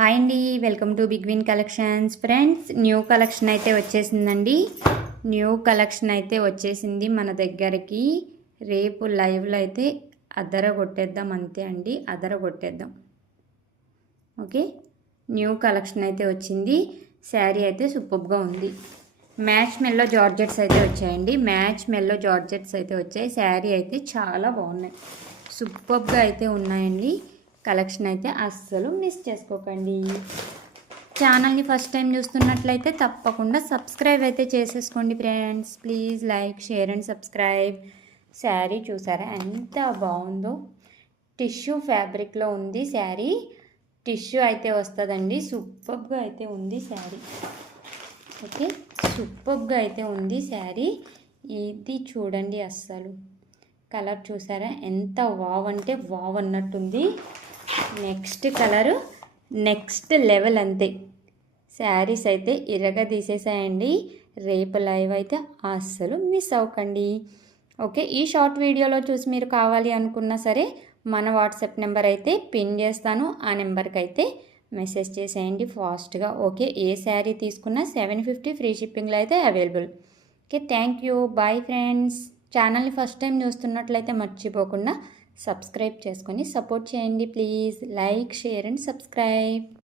Hi అండి, welcome to big win collections. Friends, new collection అయితే వచ్చేసిందండి. న్యూ కలెక్షన్ అయితే వచ్చేసింది మన దగ్గరికి. రేపు లైవ్లో అయితే అదరగొట్టేద్దాం, అంతే అండి, అదరగొట్టేద్దాం. ఓకే, న్యూ కలెక్షన్ అయితే వచ్చింది. శారీ అయితే సూపర్గా ఉంది. మ్యాచ్ మెల్లో జార్జెట్స్ అయితే వచ్చాయండి. మ్యాచ్ మెల్లో జార్జెట్స్ అయితే వచ్చాయి. శారీ అయితే చాలా బాగున్నాయి, సూపర్గా అయితే ఉన్నాయండి. కలెక్షన్ అయితే అస్సలు మిస్ చేసుకోకండి. ఛానల్ని ఫస్ట్ టైం చూస్తున్నట్లయితే తప్పకుండా సబ్స్క్రైబ్ అయితే చేసేసుకోండి friends. Please like, share and subscribe. Sari చూసారా ఎంత బాగుందో. టిష్యూ ఫ్యాబ్రిక్లో ఉంది శారీ. టిష్యూ అయితే వస్తుందండి. సూపర్గా అయితే ఉంది శారీ. ఓకే, సూపర్గా అయితే ఉంది శారీ. ఇది చూడండి, అస్సలు కలర్ చూసారా ఎంత వావ్ అంటే వావ్ అన్నట్టుంది. నెక్స్ట్ కలరు నెక్స్ట్ లెవెల్, అంతే. శారీస్ అయితే తీసేసాయండి. రేపు లైవ్ అయితే అస్సలు మిస్ అవ్వకండి. ఓకే, ఈ షార్ట్ వీడియోలో చూసి మీరు కావాలి అనుకున్నా సరే మన వాట్సాప్ నెంబర్ అయితే పిన్ చేస్తాను. ఆ నెంబర్కి అయితే మెసేజ్ చేసేయండి ఫాస్ట్గా. ఓకే, ఏ శారీ తీసుకున్నా 750 ఫ్రీ షిప్పింగ్లో అయితే available. Okay, thank you, bye friends. ఛానల్ని ఫస్ట్ టైం చూస్తున్నట్లయితే మర్చిపోకుండా సబ్స్క్రైబ్ చేసుకొని సపోర్ట్ చేయండి. Please like, share and subscribe.